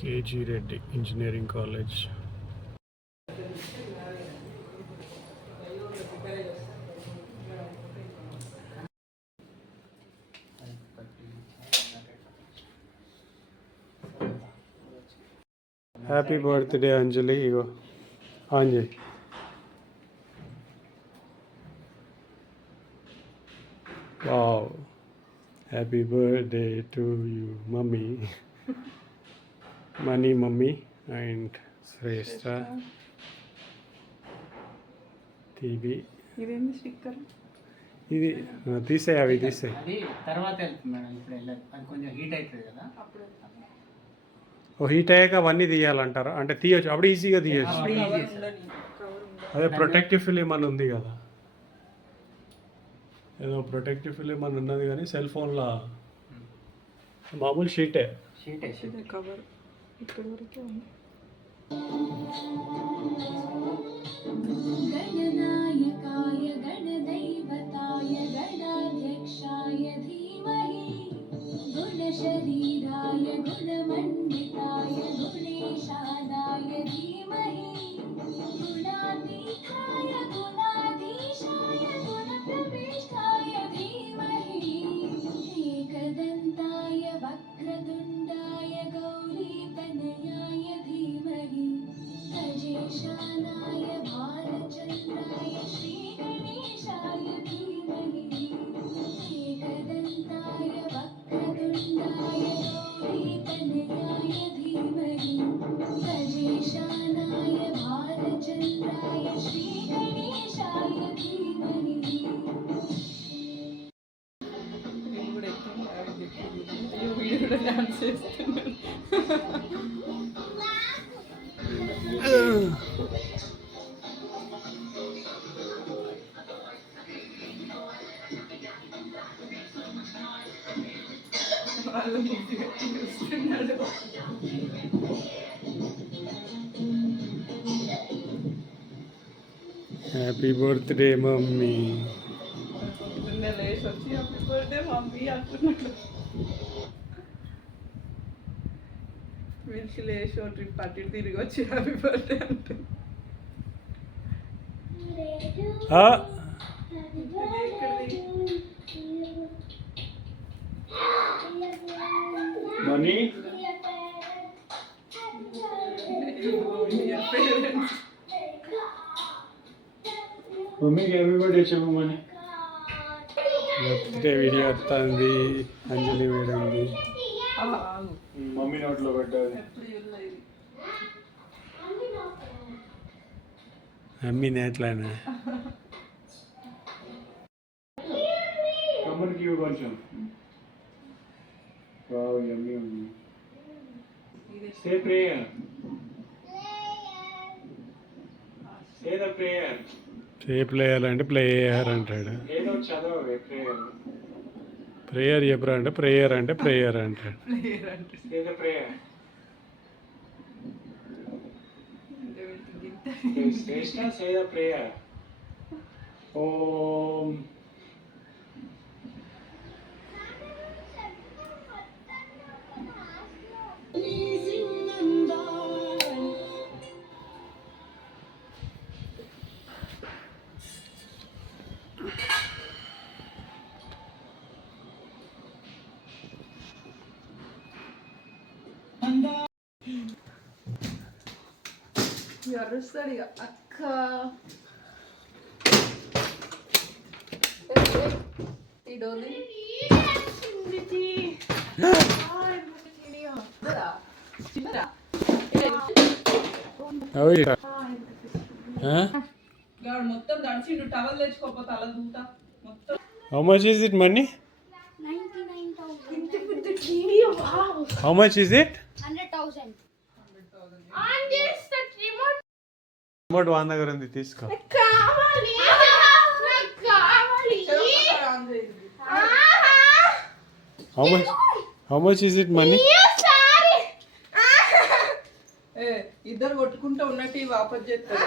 కేజీ Reddy engineering college. Happy birthday Anjali. ఇగో Anjali. Wow, happy birthday to you mummy. మనీ mummy and Shreshtha. TV ఇదేంటి sticker? ఇది తీసేయి, అవి తీసేయి. అది తర్వాత వెళ్తుంది మేడం, ఇప్పుడు వెళ్ళదు, అది కొంచెం హీట్ అవుతుంది కదా. ఓ హీట్ అయ్యాక అవన్నీ తీయాలంటారా? అంటే తీయచ్చు, అప్పుడు ఈజీగా తీయచ్చు. అదే ప్రొటెక్టివ్ ఫిలిం అని ఉంది కదా, ఏదో ప్రొటెక్టివ్ ఫిలిం అని ఉన్నది కానీ సెల్ ఫోన్లో మామూలు షీటే. కవర్ ఇక్కడ వరకే ఉంది. गणनायकाय गणदैवताय गणाध्यक्षाय धीमहि गुणशरीराय गुणमण्डिताय गुणेशानाय धीमहि गुणातीताय गुणाधीशाय गुणप्रविष्टाय धीमहि एकदन्ताय वक्रतुण्डाय गौरीतनयाय धीमहि गजेशानाय भालचन्द्राय श्रीगणेशाय धीमहि एकदन्ताय वक्रतुण्डाय गौरीतनयाय धीमहि गजेशानाय भालचन्द्राय श्रीगणेशाय धीमहि. వీడు కూడా డాన్స్ చేస్తున్నాడు. వాళ్ళు ముగ్గు పెట్టి చూస్తున్నాడు. Happy birthday mummy. పొద్దున్నే లేచి వచ్చి హ్యాపీ బర్త్డే మమ్మీ అంటున్నాడు. వీళ్ళకి లేచి ఓ ట్రిప్ అటు ఇటు తిరిగి వచ్చి హ్యాపీ బర్త్డే అంటే మనీ మమ్మీకి హ్యాపీ బర్త్డే చెప్పు. మనీ బర్త్డే వీడియో వస్తుంది. అంజలి వేడింది, మమ్మీ నోట్లో పెట్టాలి. మమ్మీ నేట్లేనా కమ్మడికి కొంచెం యమ్మీ ఉంది. Say prayer. Say the prayer. Say prayer అంటే ప్లేయర్ అంటాడు. ఏదో చదవవే ప్రేయర్. ప్రేయర్ చెప్పరా అంటే ప్రేయర్ అంటే ప్రేయర్ అంటాడు. Say the prayer. Say the prayer. Om. అరుస్తాడు ఇక అక్క. ఈ డోలి మొత్తం దడిచిండు. టవల్ తెచ్చుకోకపోతే అలా దూతా మొత్తం. How much is it, money? 99,000. How much is it? 100,000. Remote వాన్ దగ్గర ఉంది, తీసుకో. How much is it, money? ఇద్దరు కొట్టుకుంటూ ఉన్నట్టు వాపస్ చేస్తారు.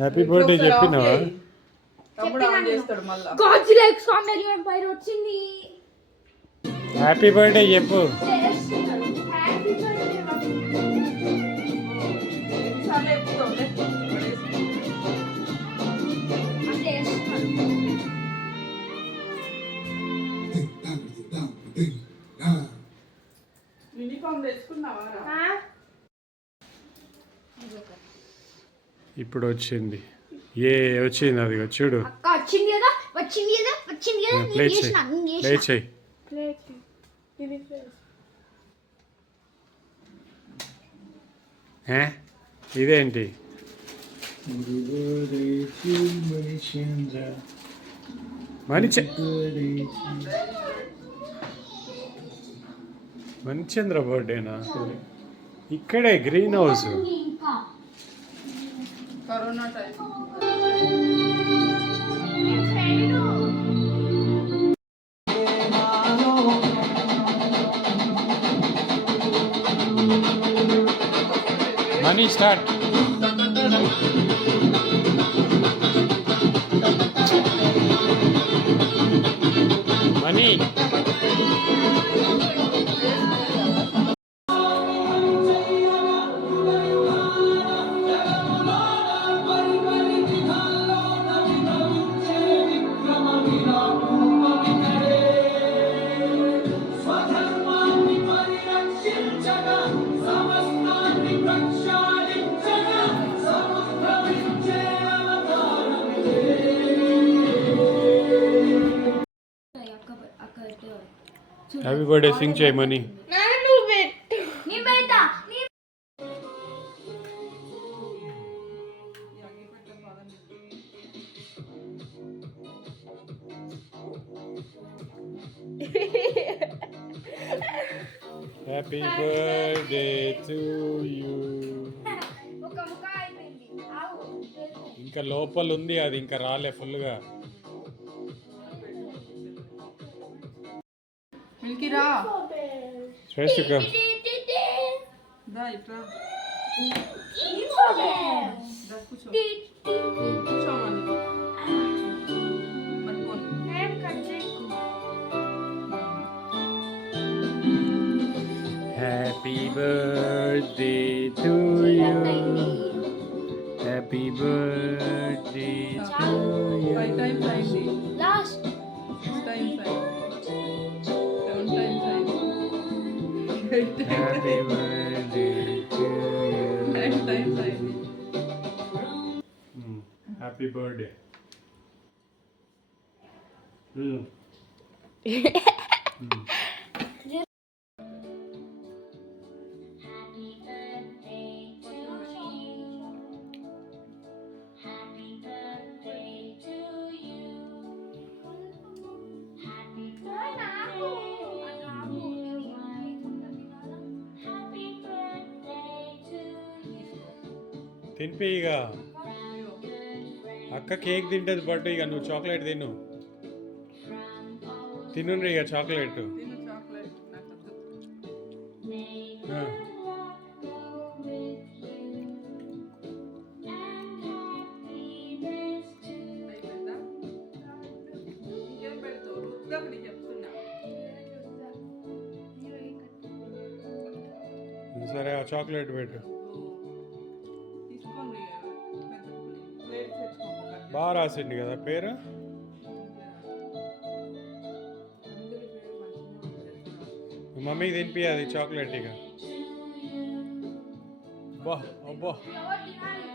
హ్యాపీ బర్త్డే చెప్పినావా? తమ్ముడు ఆన్ చేస్తాడు మళ్ళా. గాడ్జిలా ఎక్స్ కామెడీ ఎంపైర్ వచ్చింది. హ్యాపీ బర్త్డే చెప్పు. హ్యాపీ బర్త్డే ఎన్నిసార్లు చెప్తావులే? అంటే యూనిఫామ్ తెచ్చుకున్నావా? ఇప్పుడు వచ్చింది. వచ్చింది అది చూడు. అక్క వచ్చింది కదా వచ్చింది కదా వచ్చింది కదా. ప్లే నేను చేయి, చేసిన ప్లే చేయి. ఇది ప్లేస్. ఇదేంటి? మణిచంద్ర బర్త్డేనా? ఇక్కడే green house. Corona time. Money start. Money happy birthday Singh చేయి మనీ. నీ బయట హ్యాపీ బర్త్డే టు యూ. ఒక ముక్క అయిపోయింది. ఆవు ఇంకా లోపల ఉంది అది, ఇంకా రాలే ఫుల్గా. మిల్కీ రా. శ్రేష్ఠ దా ఇట్రా. దా కూర్చో. హ్యాపీ కూర్చోమని పట్టుకోండి. Birthday to you. Happy birthday to you. 5 times అయింది. లాస్ట్ 6 times అయింది. 7 times అయింది. 8 times హ్యాపీ అయింది. Birthday to you. 9 times అయింది. Happy birthday. తినిపి ఇక. అక్క కేక్ తింటది బట్ ఇక నువ్వు చాక్లెట్ తిను. తిను ఇక చాక్లెట్. తిను చాక్లెట్. నాకు వద్దు. అయిపోయిందా? ఇంకేం పెడతావు? రుద్దాక నీకు చెప్తున్నా. సరే ఆ చాక్లెట్ పెట్టు. తీసుకోండి. పెద్ద ప్లేట్ తెచ్చుకోక. బాగా రాసిండు కదా పేరు. మమ్మీకి తినిపి అది చాక్లెట్ ఇక. అబ్బా అబ్బా. ఎవరు తినాలి?